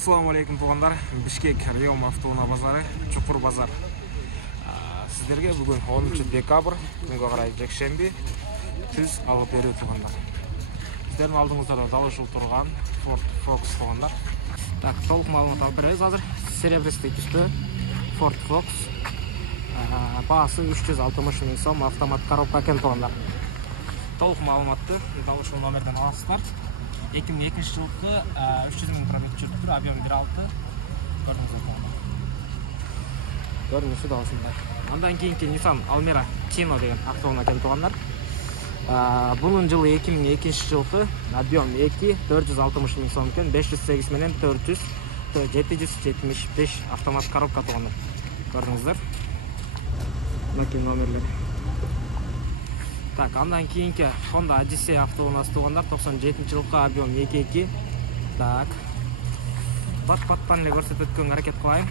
Assalamu alaikum туғандар. Бишкек район автоунаа базары, Чукур базар. Сіздерге бүгін 10 декабр, күнге қарай жексенбі, түз алып берүү туғандар. Сіздердің алдыңыздарда далышыл тұрған Ford Focus туғандар. Так, толық маалымат алып береміз азыр. Серебристый түсті Ford Focus. Бағасы 360 мың сом, автомат коробка екен туғандар. Толық маалыматты далышыл номерден аласыздар. 2002 жылғы 300 мың пробег жүріп тұр, объем 1.6 көрінісі да осындай. Андан кейінгі Nissan Almera Kino деген автоунаа келіп туғандар. Бұның жылы 2002 жылғы объем 2 460 мың сом екен, 508 менен 775 автомат коробка туғандар. Көрдіңіздер. Мына номерлер. Так, андан кейінгі Honda Odyssey автоунасы туғандар, 97 жылғы объем 2.2. Так, бат-баттан көрсетіп өткен әрекет қылайын.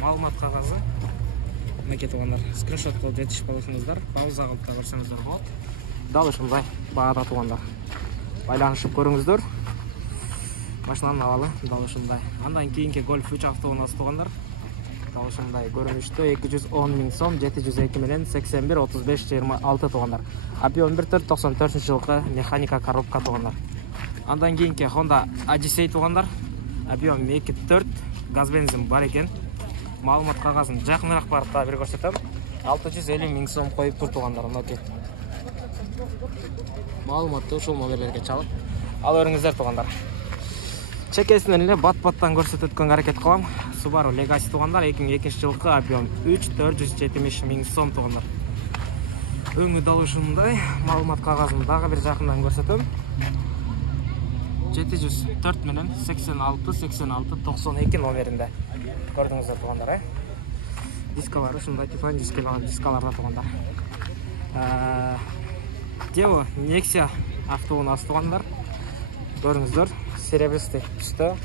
Маалымат қағазы. Мінекей туғандар, скриншот қылып жетішіп аласыңыздар, пауза қылып та көрсеңіздер болады. Дал ушундай бағада туғандар. Байланышып көріңіздер. Машинаның авалы дал ушундай. Андан кейінгі Golf 3 автоунасы туғандар. Дал ушундай көрінішті 210 мың сом, 702 менен 81-35-26 туғандар. Объем 1.94 жылғы механика коробка туғандар. Андан кейінгі Honda Odyssey туғандар. Объем 2.4, газ бензин бар екен. Маалымат қағазын жақынырақ барып та бір көрсетем. 650 мың сом қойып тұр туғандар. Маалыматты ушул номерлерге чалып ал өріңіздер туғандар. Чекесінен эле бат-баттан көрсетіп өткен әрекет қылам. Subaru Legacy туғандар, 2002 жылғы объем 3-470 мың сом туғандар. Өңі дал ушундай. Маалымат қағазын дағы бір жақындан көрсетем. 704 менен 86-92-92 номерінде көрдіңіздер туғандар. Дискалары ушундай Tiffany дискаларда туғандар. Devo Nexia автоунасы туғандар. Көрдіңіздер, серебристый түсті.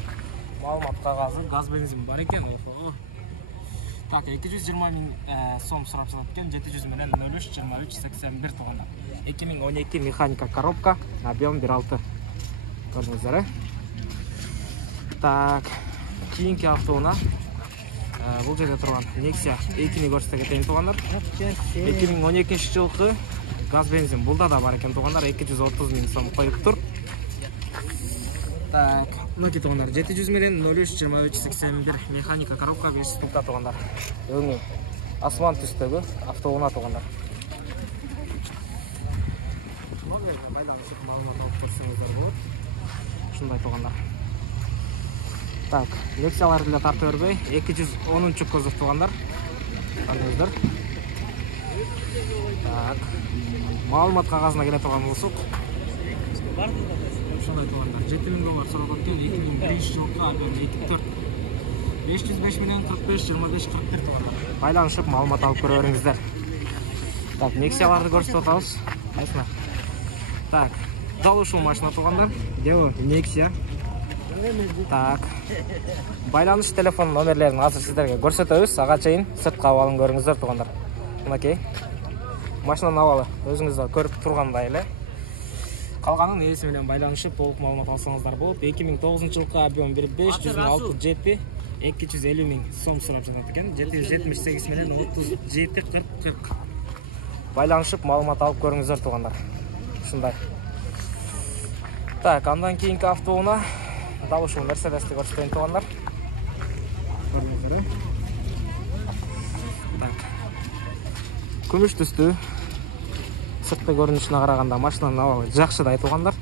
Маалымат қағазы, газ бензин бар екен. Так, 220 мың сом сұрап жатқан, 700 менен 03-23-81 туғандар. 2012 механика коробка, объем 1.6. Көрдіңіздер. Так, кейінгі автоунаа бұл жерде тұрған Nexia 2-ні көрсете кетейін туғандар. 2012 жылғы газ бензин бұлда да бар екен туғандар, 230 мың сом қойып тұр. Так, мұнеке туғандар, 700 менен 03-23-81 механика коробка 5 ступта туғандар. Өңі асман түстегі автоунаа туғандар. Номеріне байланысып маалымат алып көрсеңіздер болады. Шындай туғандар. Так, Nexia-ларды да тартып өрбей, 210-чы кузов туғандар. Көрдіңіздер. Так, маалымат қағазына келе тұрған болсақ. Шындай туғандар. $7000 сұрап өткен, 2001 жылғы объем 2.4. 505 менен 45-25-41 туғандар. Байланышып маалымат алып көріп өріңіздер. Так, Nexia-ларды көрсетіп отабыз. Айсына. Так, дал ушул машина туғандар. Devo Nexia. Так, байланыш телефон номерлерін азыр сіздерге көрсетеміз. Ага чейин сыртқа авалын көріңіздер туғандар. Мынакей. Машинаның авалы өзіңіздер көріп тұрғандай эле. Қалғанын елесі менен байланышып толық маалымат алсаңыздар болады. 2009 жылғы объем 1.5, 106 GP, 250 мың сом сұрап жатат екен. 778 менен 37-40-40. Байланышып маалымат алып көріңіздер туғандар. Шындай. Так, андан кейінгі автоунаа дал ушул Mercedes-ті көрсетейін туғандар. Көрдіңіздер. Так. Күміш түсті. Сыртқы көрінішіне қарағанда машинаның авалы жақшыдай туғандар.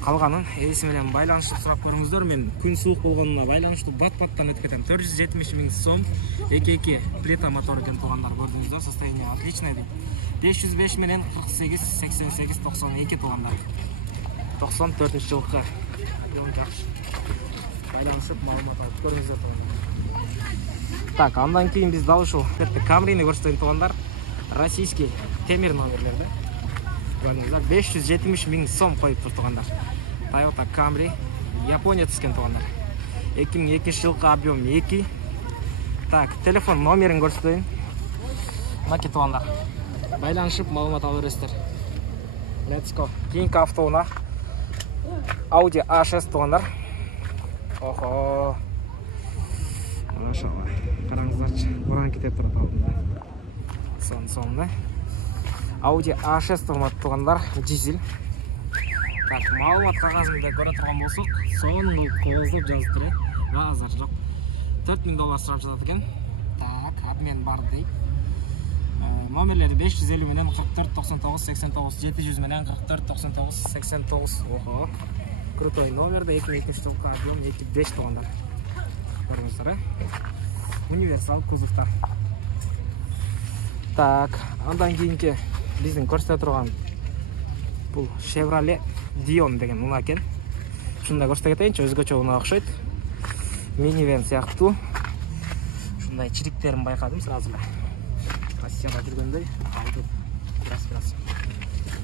Қалғанын елесі менен байланышып сұрап көріңіздер. Мен күн суық болғанына байланышты бат-баттан өтіп кетем. 470 мың сом, 2.2 плита мотор екен туғандар. Көрдіңіздер, состояние отличный дейді. 505 менен 48-88-92 туғандар. 94 жылғы. Байланышып маалымат алып көріңіздер туғандар. Так, андан кейін біз дал ушул Camry-ні көрсетейін туғандар. Российский темир номерлерді. 570 мың сом қойып тұр туғандар. Toyota Camry, Япония түскен туғандар. 2002 жылғы объем 2. Так, телефон номерін көрсетейін. Мынакей туғандар. Байланышып маалымат алып бересіздер. Let's go. Кейінгі автоунаа Audi A6 туғандар. Охо. Машалла. Қараңыздаршы, боран кетіп тұрады алдында. Сонда. Audi A6 туғандар, дизель. Так, маалымат қағазында көре тұрған болсақ, соны қозылып жазып тұр. Азар жоқ. $4000 сұрап жатады екен. Так, обмен бар дейді. Номерлері 550 менен 44 99 89, 700 менен 44 99 89. Охо. Крутой номерді, 2002 жылғы объем 2.5 туғандар. Көріңіздер, универсал кузовтар. Так, андан кейінгі біздің көрсете тұрған бұл Chevrolet Dion деген ұна екен. Шында көрсете кетейінші, өзгөчө ұна ұқсайды. Минивэн сияқты. Шындай чириктерін байқадым сразу. Россияда жүргендей, алды біраз.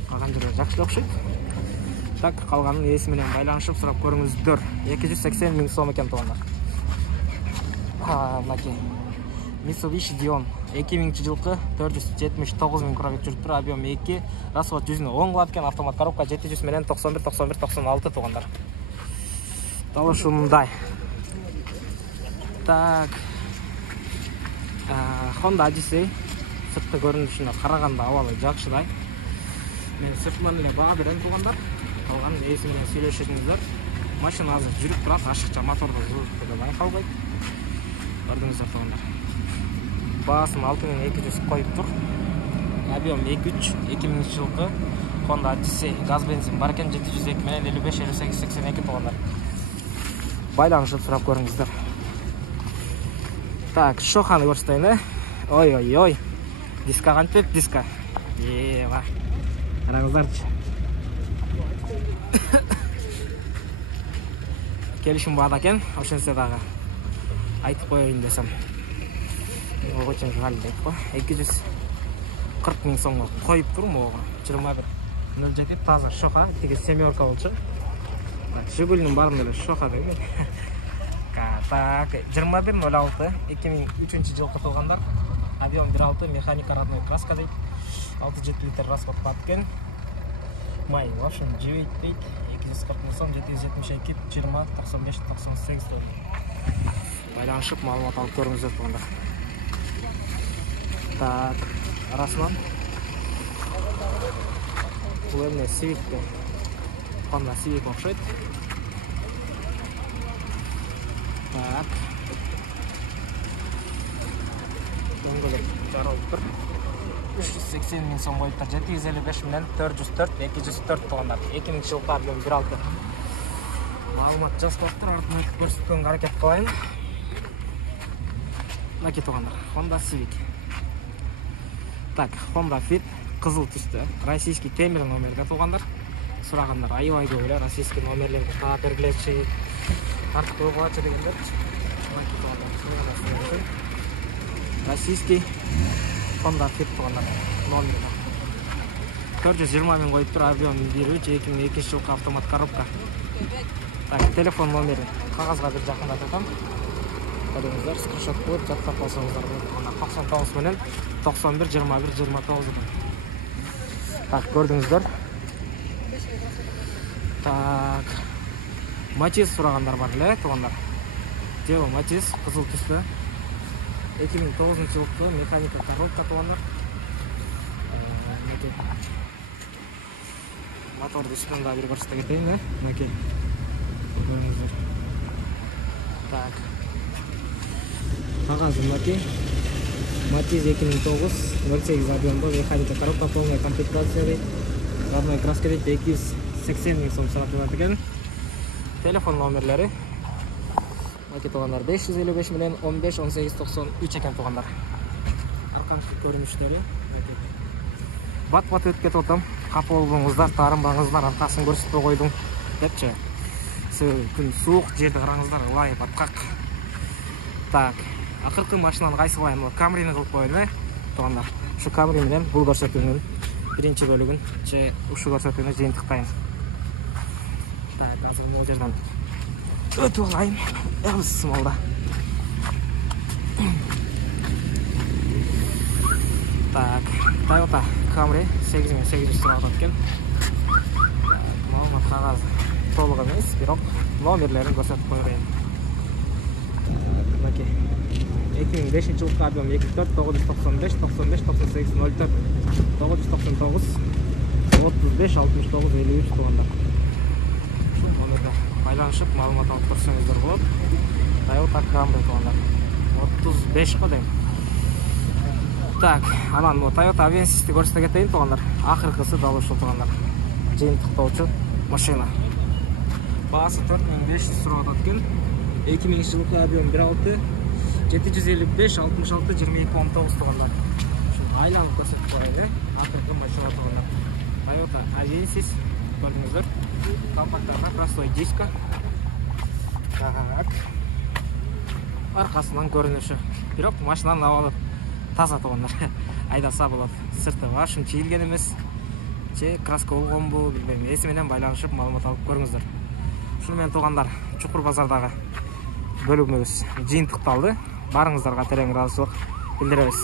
Қалған жерлер жақсы ұқсайды. Так, қалғанын есіменен байланышып сұрап көріңіздер. 280 000 сом екен туғандар. Мынакей. Mitsubishi Dion 2000 жылғы 479 000 км жүріп тұр, объем 2, расход 110 қылады екен, автомат коробка 700 менен 91 91 96 туғандар. Далы шундай. Так. Honda Odyssey сыртқы көрінішіне қарағанда ауалы жақшыдай. Мен сыртынан еле баға берем туғандар. Қалғанын есімден сөйлешетіңіздер. Машина азыр жүріп тұрады, ашықша моторда жылдығы байқалбайды. Көрдіңіздер туғандар. Басын 6200 қойып тұр. Объем 2.3, 2000 жылғы Honda Odyssey газ бензин бар екен, 702 менен 55 58 82 туғандар. Байланышып сұрап көріңіздер. Так, шоханы көрсетейін. Ой. Диска қантеп диска. Ева. Қараңыздаршы. Келішім бағда екен, ошенседағы. Айтып қойайын десем. Очень жаль дейді қой. 240 000 сомға қойып тұрмын оға. 21.07 таза шоқа, тегі семерка болшы. Жигулінің барын әлі шоқа деген. Так, 21.06 2003 жылғы тұлғандар. Объем 1.6, механика родной краска дейді. 6-7 литр расход қаткен. Май, в общем, жеу етпейді. 240 000 сом, 772, 20, 95, 98 байланышып малымат алып көріңіздер тұлғандар. Так, арасынан бұл әміне Civic'ті Honda Civic оқшайды. Так, өңгілік жарылып тұр. 380 000 сом қойып тұр. 755 менен 404, 204 туғандар. 2000 жылғы объем 1.6. Малымат жазып тұр, артын өтіп көрсеткен қарекет қылайын. Мынакей туғандар, Honda Civic. Так, Honda Fit қызыл түсті. Российский темір номерге туғандар. Сұрағандар, айвай көйлі, российский номерлерді таға бергілетші. Артық қойғылатшы дегендер. Российский Honda Fit туғандар. Номерді. 420 000 қойып тұр, объем 1.3, 2002 жылғы автомат коробка. Так, телефон номері қағазға бір жақында тұтам. Көріңіздер, скриншот қойып жаттап алсаңыздар. 99 менен 91 21 29. Так, көрдіңіздер. Так, Matiz сұрағандар бар ле, туғандар. Део Matiz қызыл түсті. 2009 жылғы механика коробка туғандар. Моторды үстінен да бір көрсете кетейін, Мынакей. Көріңіздер. Так. Қағазы Matiz 2009, 08 объемда, механика коробка, полная комплектация дейді. Родной краска дейді, 280 000 сом сұрап жатыр екен. Телефон номерлері. Мынакей туғандар 555 менен 15 18 93 екен туғандар. Арқаншылық көрініштері. Бат-бат өтіп кетіп отам. Қапы болыңыздар, тарынбаңыздар, арқасын көрсетпей қойдың. Депші. Күн суық, жерді қараңыздар, лай батқақ. Так. Ақырқы машинаны қайсылайым, Camry'ні қылып қойын, туғандар. Шу Camry менен бұл көрсетуінің бірінші бөлігін, ұшы көрсетуіне жиынтықтайын. Так, қазір ол жерден өтіп олайым. Әғылсызым алда. Так, Toyota Camry 8800 сұрағыда өткен. Мағлұмат қағазы толық емес, бірақ номерлерін көрсетіп қойғайын. мынакей 2005-жылкы объем 24 995 95 98 04 999 35 69 53 туугандар. Ушул номерге байланышып маалымат алып көрсөңүздөр болот. Toyota Camry туугандар. 35 го дейм. Так, анан бу Toyota Avensis'ти көрсөтө кетейин туугандар. Акыркысы дал ушул туугандар. Жыйынтыктоочу машина. Баасы 4500 сурап атат экен. 2000-жылкы объем 1.6 755 66 22 19 туугандар. Ушул айланып көрсөтүп коеюн, акыркы машина туугандар. Toyota Avensis көрдүңүздөр. Компактарга простой диско. Так. Аркасынан көрүнүшү. Бирок машинанын абалы таза туугандар. Айдаса болот. Сырты башын чийилген эмес. Же краска болгонбу, билбейм. Эси менен байланышып маалымат алып көрүңүздөр. Ушуну менен туугандар, Чукур базардагы бөлүгүбүз жыйынтыкталды. Барыңыздарга терең ыраазычылык билдиребиз.